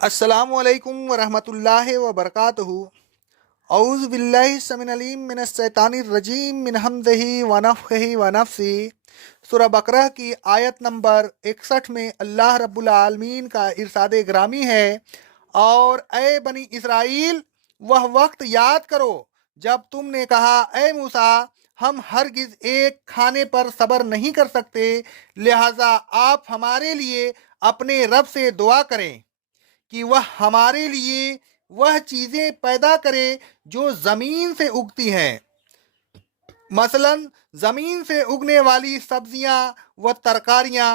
السلام علیکم ورحمۃ اللہ وبرکاتہ۔ اعوذ باللہ السمیع العلیم من الشیطان الرجیم من حمزہ ونفخہ ونفثہ۔ سورہ بقرہ کی آیت نمبر 61 میں اللہ رب العالمین کا ارشاد گرامی ہے، اور اے بنی اسرائیل، وہ وقت یاد کرو جب تم نے کہا اے موسیٰ، ہم ہرگز ایک کھانے پر صبر نہیں کر سکتے، لہٰذا آپ ہمارے لیے اپنے رب سے دعا کریں کہ وہ ہمارے لیے وہ چیزیں پیدا کرے جو زمین سے اگتی ہیں، مثلا زمین سے اگنے والی سبزیاں و ترکاریاں،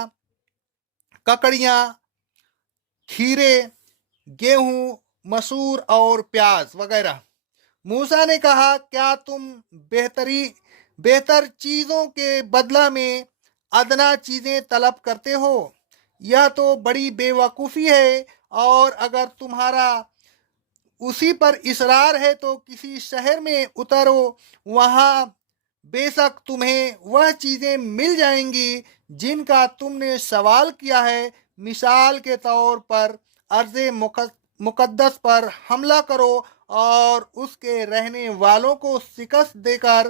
ککڑیاں، کھیرے، گیہوں، مسور اور پیاز وغیرہ۔ موسیٰ نے کہا، کیا تم بہتر چیزوں کے بدلہ میں ادنا چیزیں طلب کرتے ہو؟ یہ تو بڑی بے وقوفی ہے، اور اگر تمہارا اسی پر اصرار ہے تو کسی شہر میں اترو، وہاں بے شک تمہیں وہ چیزیں مل جائیں گی جن کا تم نے سوال کیا ہے۔ مثال کے طور پر ارض مقدس پر حملہ کرو اور اس کے رہنے والوں کو شکست دے کر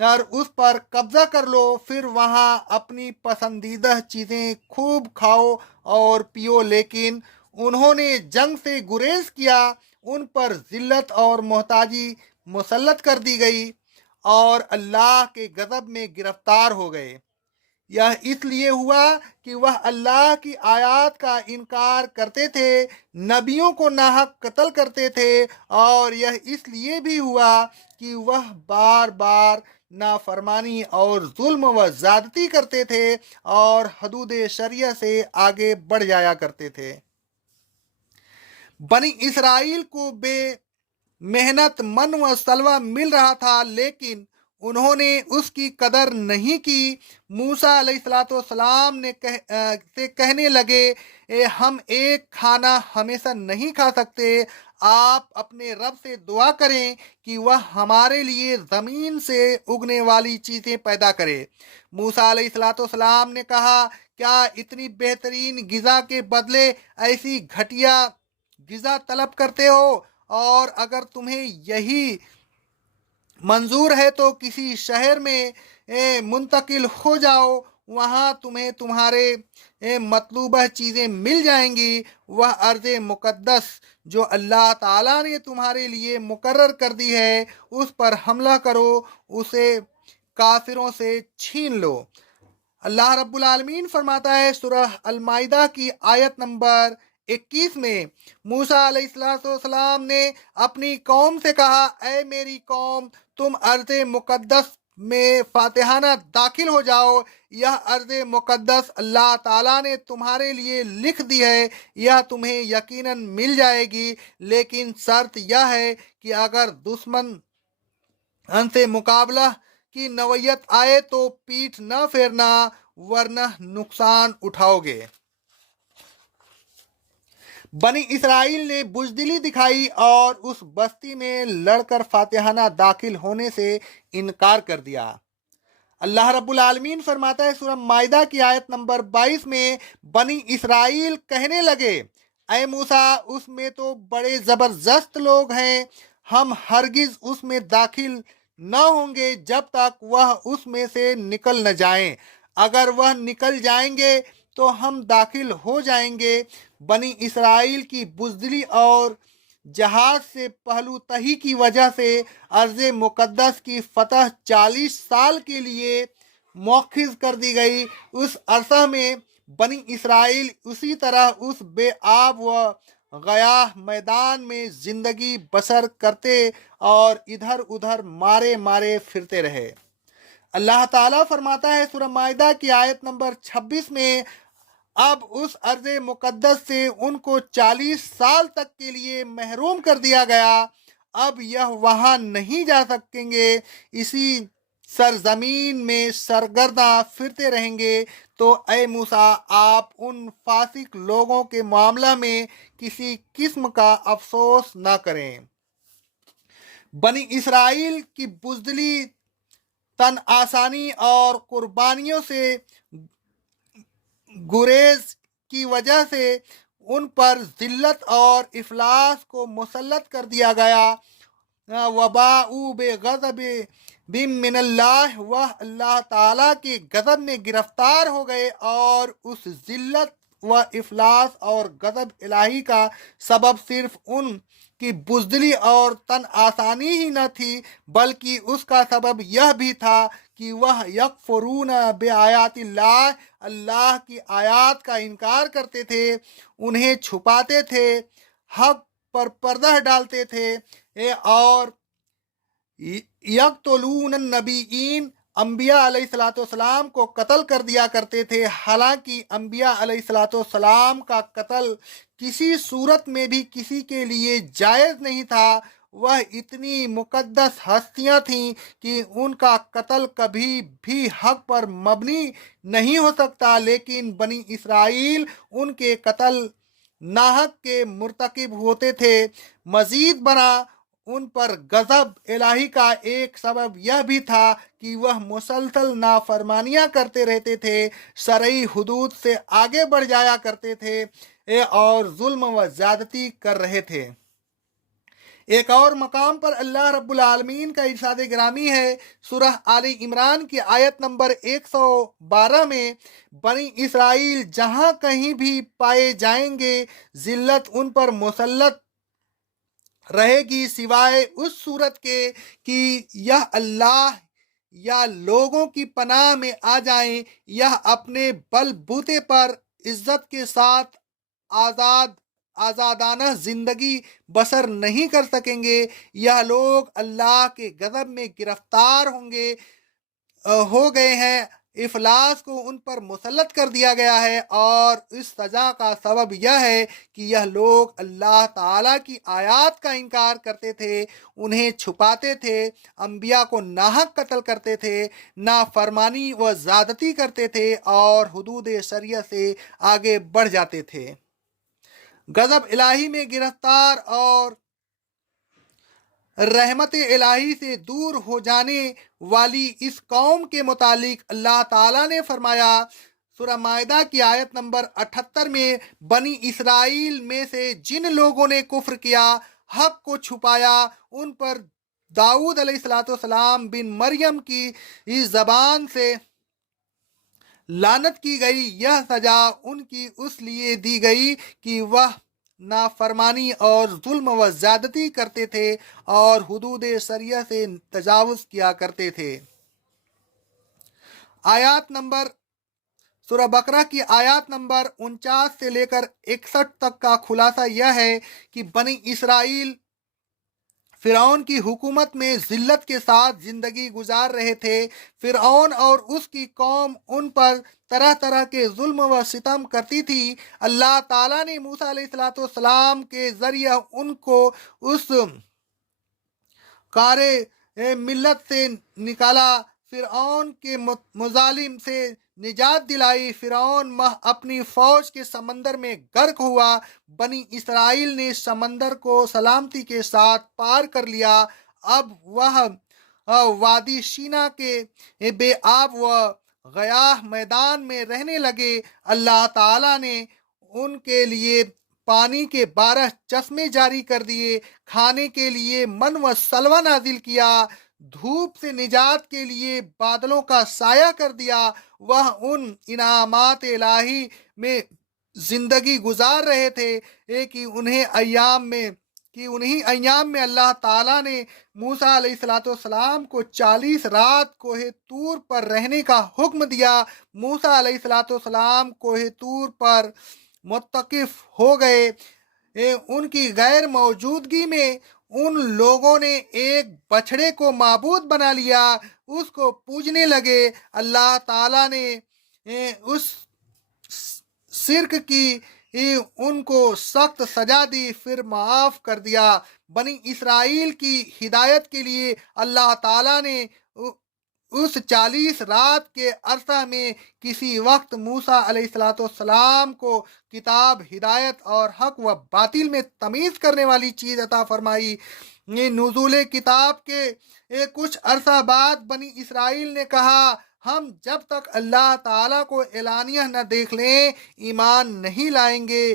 اور اس پر قبضہ کر لو، پھر وہاں اپنی پسندیدہ چیزیں خوب کھاؤ اور پیو۔ لیکن انہوں نے جنگ سے گریز کیا، ان پر ذلت اور محتاجی مسلط کر دی گئی اور اللہ کے غضب میں گرفتار ہو گئے۔ یہ اس لیے ہوا کہ وہ اللہ کی آیات کا انکار کرتے تھے، نبیوں کو ناحق قتل کرتے تھے، اور یہ اس لیے بھی ہوا کہ وہ بار بار نافرمانی اور ظلم و زیادتی کرتے تھے اور حدود شریعہ سے آگے بڑھ جایا کرتے تھے۔ بنی اسرائیل کو بے محنت من و سلوہ مل رہا تھا، لیکن انہوں نے اس کی قدر نہیں کی۔ موسیٰ علیہ السلام نے کہنے لگے، ہم ایک کھانا ہمیشہ نہیں کھا سکتے، آپ اپنے رب سے دعا کریں کہ وہ ہمارے لیے زمین سے اگنے والی چیزیں پیدا کرے۔ موسیٰ علیہ السلام نے کہا، کیا اتنی بہترین غذا کے بدلے ایسی گھٹیا غذا طلب کرتے ہو؟ اور اگر تمہیں یہی منظور ہے تو کسی شہر میں منتقل ہو جاؤ، وہاں تمہیں تمہارے مطلوبہ چیزیں مل جائیں گی۔ وہ ارض مقدس جو اللہ تعالیٰ نے تمہارے لیے مقرر کر دی ہے، اس پر حملہ کرو، اسے کافروں سے چھین لو۔ اللہ رب العالمین فرماتا ہے سورہ المائدہ کی آیت نمبر 21 میں، موسیٰ علیہ السلام نے اپنی قوم سے کہا، اے میری قوم، تم ارض مقدس میں فاتحانہ داخل ہو جاؤ۔ یہ ارض مقدس اللہ تعالیٰ نے تمہارے لیے لکھ دی ہے، یہ تمہیں یقیناً مل جائے گی، لیکن شرط یہ ہے کہ اگر دشمن ان سے مقابلہ کی نوعیت آئے تو پیٹھ نہ پھیرنا، ورنہ نقصان اٹھاؤ گے۔ بنی اسرائیل نے بزدلی دکھائی اور اس بستی میں لڑ کر فاتحانہ داخل ہونے سے انکار کر دیا۔ اللہ رب العالمین فرماتا ہے سورہ مائدہ کی آیت نمبر 22 میں، بنی اسرائیل کہنے لگے، اے موسیٰ، اس میں تو بڑے زبردست لوگ ہیں، ہم ہرگز اس میں داخل نہ ہوں گے جب تک وہ اس میں سے نکل نہ جائیں، اگر وہ نکل جائیں گے تو ہم داخل ہو جائیں گے۔ بنی اسرائیل کی بزدلی اور جہاد سے پہلو تہی کی وجہ سے ارض مقدس کی فتح 40 سال کے لیے مؤخذ کر دی گئی۔ اس عرصہ میں بنی اسرائیل اسی طرح اس بے آب و گیاہ میدان میں زندگی بسر کرتے اور ادھر ادھر مارے مارے پھرتے رہے۔ اللہ تعالیٰ فرماتا ہے سورہ مائدہ کی آیت نمبر 26 میں، اب اس ارض مقدس سے ان کو 40 سال تک کے لیے محروم کر دیا گیا، اب یہ وہاں نہیں جا سکیں گے، اسی سرزمین میں سرگرداں پھرتے رہیں گے۔ تو اے موسیٰ، آپ ان فاسق لوگوں کے معاملہ میں کسی قسم کا افسوس نہ کریں۔ بنی اسرائیل کی بزدلی، تن آسانی اور قربانیوں سے گریز کی وجہ سے ان پر ذلت اور افلاس کو مسلط کر دیا گیا۔ وباءوا بغضب من اللہ، وہ اللہ تعالیٰ کے غضب میں گرفتار ہو گئے، اور اس ذلت و افلاس اور غضب الہی کا سبب صرف ان کی بزدلی اور تن آسانی ہی نہ تھی، بلکہ اس کا سبب یہ بھی تھا کہ وہ یکفرون بآیات اللہ، اللہ کی آیات کا انکار کرتے تھے، انہیں چھپاتے تھے، حق پر پردہ ڈالتے تھے، اور یقتلون النبیین، انبیاء علیہ الصلوۃ والسلام کو قتل کر دیا کرتے تھے، حالانکہ انبیاء علیہ الصلوۃ والسلام کا قتل کسی صورت میں بھی کسی کے لیے جائز نہیں تھا۔ وہ اتنی مقدس ہستیاں تھیں کہ ان کا قتل کبھی بھی حق پر مبنی نہیں ہو سکتا، لیکن بنی اسرائیل ان کے قتل ناحق کے مرتکب ہوتے تھے۔ مزید برآں ان پر غضب الہی کا ایک سبب یہ بھی تھا کہ وہ مسلسل نافرمانیاں کرتے رہتے تھے، شرعی حدود سے آگے بڑھ جایا کرتے تھے، اور ظلم و زیادتی کر رہے تھے۔ ایک اور مقام پر اللہ رب العالمین کا ارشاد گرامی ہے، سورہ آل عمران کی آیت نمبر 112 میں، بنی اسرائیل جہاں کہیں بھی پائے جائیں گے ذلت ان پر مسلط رہے گی، سوائے اس صورت کے کہ یہ اللہ یا لوگوں کی پناہ میں آ جائیں، یہ اپنے بل بوتے پر عزت کے ساتھ آزادانہ زندگی بسر نہیں کر سکیں گے، یہ لوگ اللہ کے غضب میں گرفتار ہو گئے ہیں، افلاس کو ان پر مسلط کر دیا گیا ہے، اور اس سزا کا سبب یہ ہے کہ یہ لوگ اللہ تعالیٰ کی آیات کا انکار کرتے تھے، انہیں چھپاتے تھے، انبیاء کو ناحق قتل کرتے تھے، نافرمانی و زیادتی کرتے تھے، اور حدود شریعت سے آگے بڑھ جاتے تھے۔ غضب الہی میں گرفتار اور رحمت الہی سے دور ہو جانے والی اس قوم کے متعلق اللہ تعالیٰ نے فرمایا، سورہ مائدہ کی آیت نمبر 78 میں، بنی اسرائیل میں سے جن لوگوں نے کفر کیا، حق کو چھپایا، ان پر داؤد علیہ السلام بن مریم کی زبان سے لعنت کی گئی، یہ سزا ان کی اس لیے دی گئی کہ وہ نافرمانی اور ظلم و زیادتی کرتے تھے اور حدود شریعت سے تجاوز کیا کرتے تھے۔ سورہ بقرہ کی آیات نمبر 49 سے لے کر 61 تک کا خلاصہ یہ ہے کہ بنی اسرائیل فرعون کی حکومت میں ذلت کے ساتھ زندگی گزار رہے تھے۔ فرعون اور اس کی قوم ان پر طرح طرح کے ظلم و ستم کرتی تھی۔ اللہ تعالیٰ نے موسیٰ علیہ السلام کے ذریعہ ان کو اس کار ملت سے نکالا، فرعون کے مظالم سے نجات دلائی۔ فرعون اپنی فوج کے سمندر میں غرق ہوا، بنی اسرائیل نے سمندر کو سلامتی کے ساتھ پار کر لیا۔ اب وہ وادی شینا کے بے آب و گیاہ میدان میں رہنے لگے۔ اللہ تعالیٰ نے ان کے لیے پانی کے 12 چشمے جاری کر دیے، کھانے کے لیے من و سلوہ نازل کیا، دھوپ سے نجات کے لیے بادلوں کا سایہ کر دیا۔ وہ ان انعامات الہی میں زندگی گزار رہے تھے کہ انہیں ایام میں اللہ تعالیٰ نے موسیٰ علیہ السلام کو 40 رات کوہ طور پر رہنے کا حکم دیا۔ موسیٰ علیہ السلام کوہ طور پر متقف ہو گئے۔ ان کی غیر موجودگی میں ان لوگوں نے ایک بچھڑے کو معبود بنا لیا، اس کو پوجنے لگے۔ اللہ تعالیٰ نے اس شرک کی ان کو سخت سزا دی، پھر معاف کر دیا۔ بنی اسرائیل کی ہدایت کے لیے اللہ تعالیٰ نے اس 40 رات کے عرصہ میں کسی وقت موسیٰ علیہ السلام کو کتاب، ہدایت اور حق و باطل میں تمیز کرنے والی چیز عطا فرمائی۔ نزول کتاب کے کچھ عرصہ بعد بنی اسرائیل نے کہا، ہم جب تک اللہ تعالیٰ کو اعلانیہ نہ دیکھ لیں ایمان نہیں لائیں گے۔